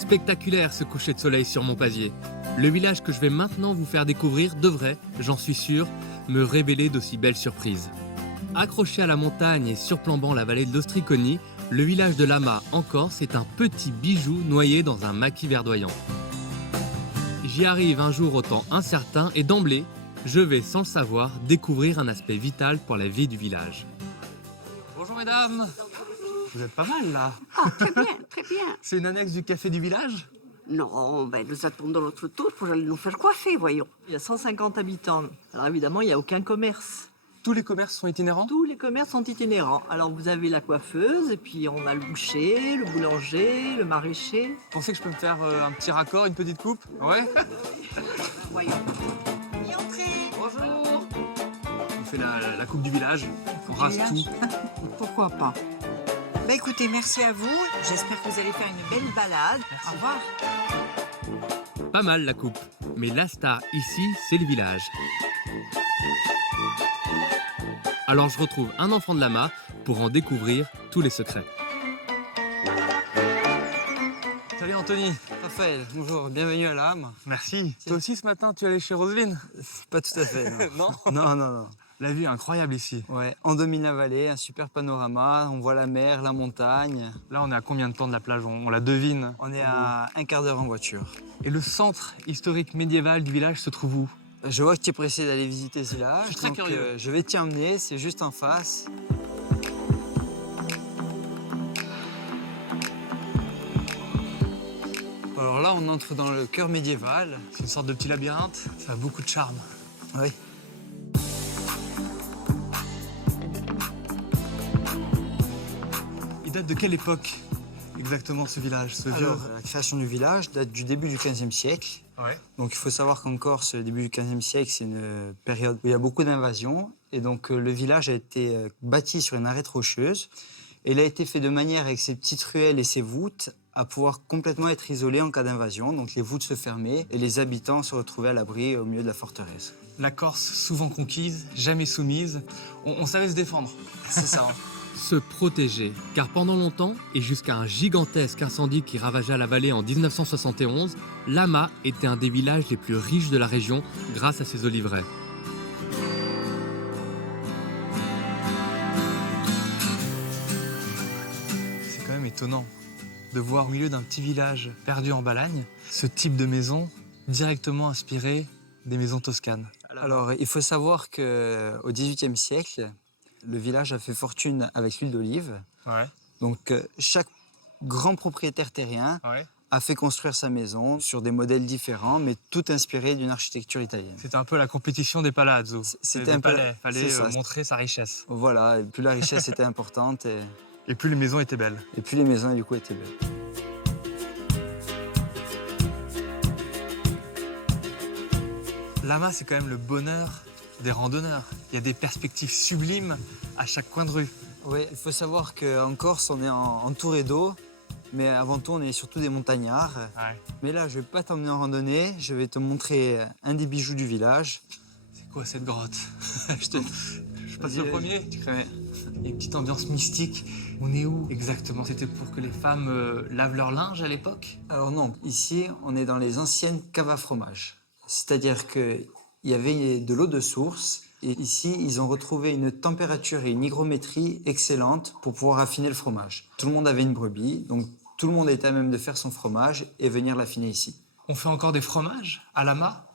Spectaculaire ce coucher de soleil sur Monpazier. Le village que je vais maintenant vous faire découvrir devrait, j'en suis sûr, me révéler d'aussi belles surprises. Accroché à la montagne et surplombant la vallée de l'Ostriconi, le village de Lama en Corse est un petit bijou noyé dans un maquis verdoyant. J'y arrive un jour au temps incertain et d'emblée, je vais sans le savoir découvrir un aspect vital pour la vie du village. Bonjour mesdames, vous êtes pas mal là. Ah, très bien, très bien. C'est une annexe du café du village? Non, ben nous attendons notre tour pour aller nous faire coiffer, voyons. Il y a 150 habitants. Alors évidemment, il n'y a aucun commerce. Tous les commerces sont itinérants? Tous les commerces sont itinérants. Alors vous avez la coiffeuse, et puis on a le boucher, le boulanger, le maraîcher. Vous pensez que je peux me faire un petit raccord, une petite coupe? Ouais. Voyons. Y entrez. Bonjour. On fait la coupe du village, on rase tout. Pourquoi pas? Bah écoutez, merci à vous. J'espère que vous allez faire une belle balade. Au revoir. Pas mal la coupe, mais la star ici, c'est le village. Alors je retrouve un enfant de Lama pour en découvrir tous les secrets. Salut Anthony. Raphaël, bonjour, bienvenue à l'âme. Merci. Toi aussi ce matin tu es allé chez Roselyne? Pas tout à fait, non. Non. Non. La vue est incroyable ici. Ouais, on domine la vallée, un super panorama, on voit la mer, la montagne. Là on est à combien de temps de la plage? On la devine. On est à un quart d'heure en voiture. Et le centre historique médiéval du village se trouve où? Je vois que tu es pressé d'aller visiter ce village. Je suis très curieux. Je vais t'y emmener, c'est juste en face. Alors là, on entre dans le cœur médiéval. C'est une sorte de petit labyrinthe, ça a beaucoup de charme. Oui. Il date de quelle époque exactement ce village, ce vieux? Alors, la création du village date du début du XVe siècle. Ouais. Donc il faut savoir qu'en Corse, le début du XVe siècle, c'est une période où il y a beaucoup d'invasions. Et donc le village a été bâti sur une arête rocheuse. Et il a été fait de manière, avec ses petites ruelles et ses voûtes, à pouvoir complètement être isolé en cas d'invasion. Donc les voûtes se fermaient et les habitants se retrouvaient à l'abri au milieu de la forteresse. La Corse, souvent conquise, jamais soumise, on savait se défendre. C'est ça. Se protéger, car pendant longtemps, et jusqu'à un gigantesque incendie qui ravagea la vallée en 1971, Lama était un des villages les plus riches de la région grâce à ses oliveraies. C'est quand même étonnant de voir au milieu d'un petit village perdu en Balagne, ce type de maison directement inspiré des maisons toscanes. Alors il faut savoir qu'au XVIIIe siècle, le village a fait fortune avec l'huile d'olive. Ouais. Donc chaque grand propriétaire terrien Ouais. a fait construire sa maison sur des modèles différents, mais tout inspiré d'une architecture italienne. C'était un peu la compétition des palazzo. C'était Des un peu- palais. Fallait c'est ça. montrer sa richesse. Voilà, et plus la richesse était importante, Et plus les maisons étaient belles. et plus les maisons du coup étaient belles. Lama, c'est quand même le bonheur des randonneurs. Il y a des perspectives sublimes à chaque coin de rue. Oui, il faut savoir qu'en Corse, on est entouré d'eau, mais avant tout, on est surtout des montagnards. Ouais. Mais là, je vais pas t'emmener en randonnée, je vais te montrer un des bijoux du village. C'est quoi cette grotte? Je passe le Vas-y, premier. tu connais. Il y a une petite ambiance mystique. On est où exactement? C'était pour que les femmes lavent leur linge à l'époque? Alors non, ici, on est dans les anciennes caves à fromage. C'est-à-dire qu'il y avait de l'eau de source, et ici, ils ont retrouvé une température et une hygrométrie excellentes pour pouvoir affiner le fromage. Tout le monde avait une brebis, donc tout le monde était à même de faire son fromage et venir l'affiner ici. On fait encore des fromages à Lama?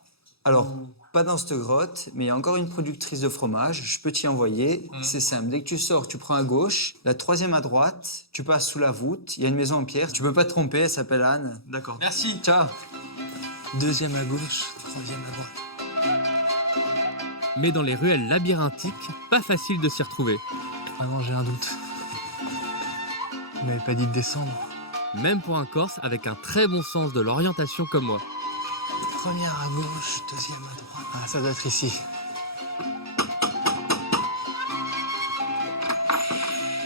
Alors, pas dans cette grotte, mais il y a encore une productrice de fromage, je peux t'y envoyer. C'est simple, dès que tu sors, tu prends à gauche, la troisième à droite, tu passes sous la voûte, il y a une maison en pierre, tu peux pas te tromper, elle s'appelle Anne. D'accord. Merci. Ciao. Deuxième à gauche, troisième à droite. Mais dans les ruelles labyrinthiques, pas facile de s'y retrouver. Maintenant j'ai un doute. Vous m'avez pas dit de descendre. Même pour un Corse avec un très bon sens de l'orientation comme moi. Première à gauche, deuxième à droite. Ah, ça doit être ici.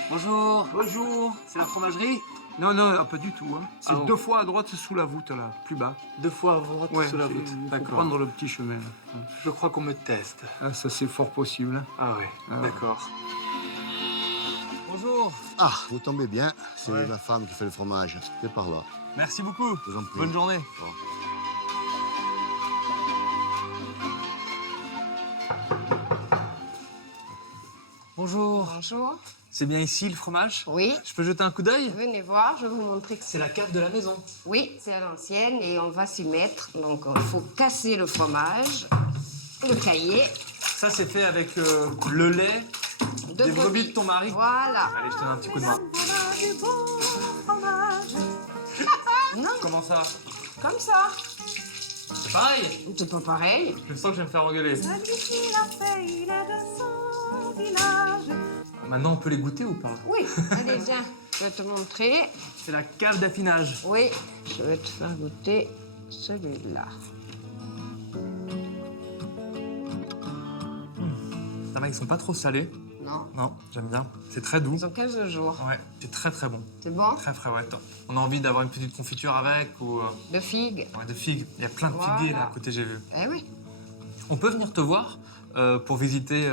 Bonjour. Bonjour, c'est la fromagerie? Non, non, pas du tout. Hein. C'est Ah bon. 2 fois à droite, c'est sous la voûte, là, plus bas. 2 fois à droite Ouais, sous la c'est- voûte. il faut D'accord. prendre le petit chemin. Là. Je crois qu'on me teste. Ah, ça, c'est fort possible. Hein. Ah ouais, Ah. d'accord. Bonjour. Bonjour. Ah, vous tombez bien. C'est Ouais. ma femme qui fait le fromage. C'est par là. Merci beaucoup. Je vous en prie. Bonne journée. Bonjour. Bonjour. C'est bien ici le fromage? Oui, Je peux jeter un coup d'œil? venez voir, je vais vous montrer que C'est la cave de la maison. Oui, c'est à l'ancienne et on va s'y mettre. Donc il faut casser le fromage, le cahier, Ça, c'est fait avec le lait de des brebis de ton mari. Voilà. Allez, je te donne un petit coup de main. Non, Comment ça? comme ça. C'est pareil. C'est pas pareil. Je sens que je vais me faire engueuler. Maintenant, on peut les goûter ou pas? Oui, allez, viens, je vais te montrer. C'est la cave d'affinage. Oui, je vais te faire goûter celui-là. Ça va, ils sont pas trop salés. Non, Non, j'aime bien. C'est très doux. ils ont 15 jours. Ouais, c'est très très bon. C'est bon? Très frais, ouais, top. On a envie d'avoir une petite confiture avec ou De figues. ouais, de figues. Il y a plein de Voilà. figuiers là à côté, j'ai vu. Eh oui. On peut venir te voir pour visiter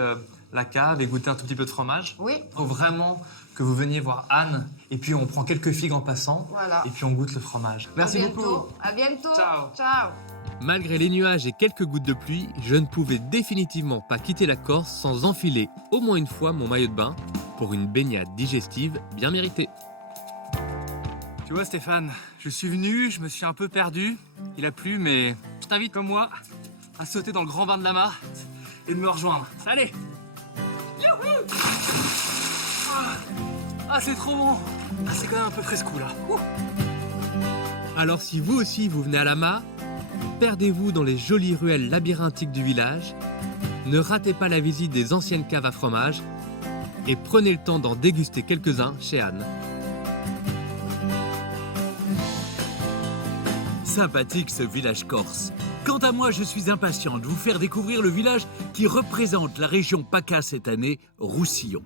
la cave et goûter un tout petit peu de fromage. Oui, Il faut vraiment que vous veniez voir Anne et puis on prend quelques figues en passant voilà. et puis on goûte le fromage. Merci À bientôt. beaucoup. À bientôt. Ciao. Ciao. Malgré les nuages et quelques gouttes de pluie, je ne pouvais définitivement pas quitter la Corse sans enfiler au moins une fois mon maillot de bain pour une baignade digestive bien méritée. Tu vois Stéphane, je suis venu, je me suis un peu perdu, il a plu, mais je t'invite comme moi à sauter dans le grand bain de lama et de me rejoindre. Allez! Youhou! Ah, c'est trop bon! Ah, c'est quand même un peu fresco là. Ouh. Alors si vous aussi vous venez à Lama, perdez-vous dans les jolies ruelles labyrinthiques du village, ne ratez pas la visite des anciennes caves à fromage et prenez le temps d'en déguster quelques-uns chez Anne. Sympathique ce village corse. Quant à moi, je suis impatient de vous faire découvrir le village qui représente la région PACA cette année, Roussillon.